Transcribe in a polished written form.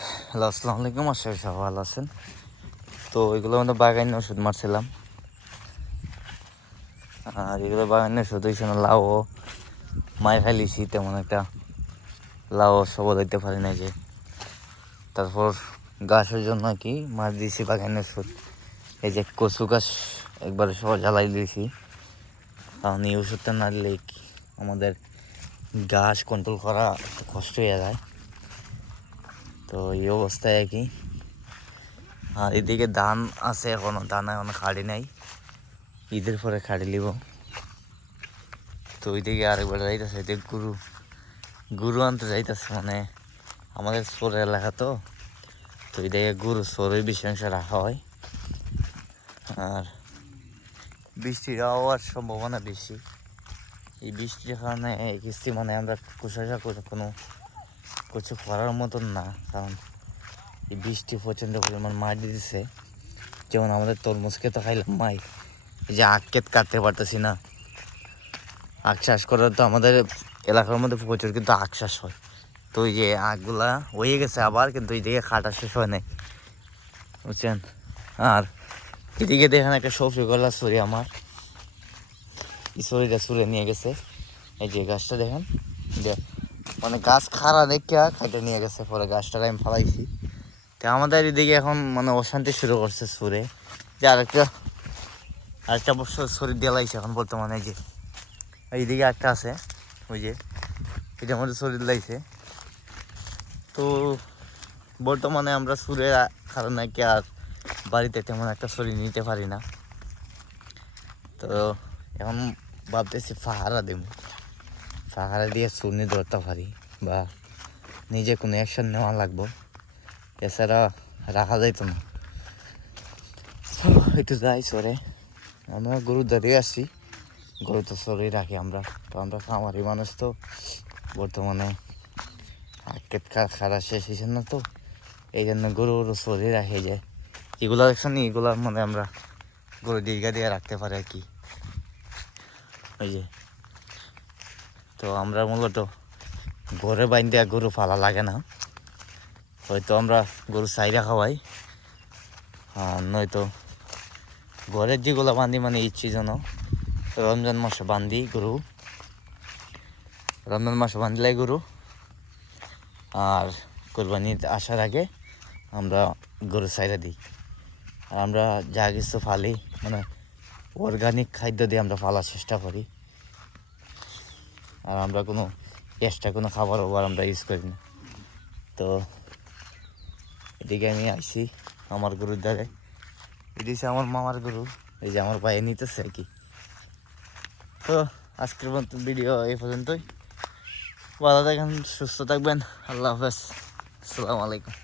Hello, আসসালামু আলাইকুম। আশা করি সবাই ভালো আছেন। তো এগুলো আমাদের বাগানে ওষুধ মারছিলাম, আর এগুলো বাগানে ওষুধ হয়েছে না। লাউ মায়ের খাইলিছি, তেমন একটা লাউ সবল হইতে পারি না। যে তারপর গাছের জন্য কি মার দিয়েছি বাগানের ওষুধ। এই যে কচু গাছ একবারে সব জ্বালাই দিয়েছি, কারণ এই ওষুধটা না দিলে আমাদের গাছ কন্ট্রোল করা একটু কষ্ট হয়ে যায়। তো এই অবস্থায় আর কি। আর এদিকে ধান আছে, এখনো ধান এখনো খাড়ি নাই, ঈদের পরে খাড়ি লিব। তো ওইদিকে আরেকবার যাইতেছে, এদিকে গরু আনতে যাইতেছে। মানে আমাদের সোর এলাকা তো ওইদিকে গরু সোরের বেশি অংশ রাখা হয়। আর বৃষ্টির হওয়ার সম্ভাবনা বেশি। এই বৃষ্টির কারণে কিস্তি মানে আমরা কুশাসা করে কোনো কিছু করার মতন না, কারণ এই বৃষ্টি প্রচণ্ড পরিমাণ মাটি দিতেছে। যেমন আমাদের তরমুজ খেতে খাইলাম মাই, এই যে আখ ক্ষেত কাটতে পারতেছি না। আখ চাষ করার তো আমাদের এলাকার মধ্যে প্রচুর কিন্তু আখ চাষ হয়। তো ওই যে আখগুলা হয়ে গেছে আবার, কিন্তু এই দিকে কাটা শেষ হয় নাই, বুঝছেন। আর এদিকে দেখেন একটা সবজি গলা ছড়ি, আমার এই ছড়িটা ছুঁড়ে নিয়ে গেছে। এই যে গাছটা দেখেন, মানে গাছ খাড়া দেখে কাটে নিয়ে গেছে, পরে গাছটাকে আমি ফালাইছি। তো আমাদের এদিকে এখন মানে অশান্তি শুরু করছে সুরে, যে আরেকটা বছর শরীর দিয়ে লাগছে এখন বর্তমানে। যে এইদিকে একটা আছে, ওই যে এটার মধ্যে শরীর লাগছে। তো বর্তমানে আমরা সুরের কারণে কি আর বাড়িতে তেমন একটা শরীর নিতে পারি না। তো এখন ভাবতেছি ফাহারা দেব, ফাহারা দিয়ে সুরনি ধরতে পারি, বা নিজে কোনো অ্যাকশন নেওয়া লাগবো, এছাড়া রাখা যাইতো না। একটু যাই সরে, আমরা গরু দাঁড়িয়ে আসছি, গরু তো সরেই রাখি আমরা। তো আমরা খামারি মানুষ, তো বর্তমানে আখেত খাড়া শেষ হয়েছে না, তো এই জন্য গরু সরেই রাখে যায়। এগুলো দেখছেন, এগুলার মানে আমরা গরু দীর্ঘা দিয়ে রাখতে পারি আর কি। ওই যে তো আমরা মূলত ঘরে বাইন্দে গরু ফালা লাগে না, হয়তো আমরা গরু চাইরা খাওয়াই, আর নয়তো ঘরের যেগুলো বান্ধি মানে ইচ্ছে যেন রমজান মাসে বান্ধি গরু, রমজান মাসে বাঁধলাই গরু। আর কোরবানি আসার আগে আমরা গরু চাইরা দিই। আর আমরা যা কিছু ফালি মানে অর্গানিক খাদ্য দিয়ে আমরা ফালার চেষ্টা করি। আর আমরা কোনো এক্সট্রা কোনো খাবার ওবার আমরা ইউজ করি না। তো এদিকে আমি আইছি আমার গরুর দ্বারে, এটি হচ্ছে আমার মামার গরু, এই যে আমার পায়ে নিতেছে আর কি। তো আজকের মতো ভিডিও এই পর্যন্তই। ভালো থাকবেন, সুস্থ থাকবেন। আল্লাহ হাফেজ, আসসালামু আলাইকুম।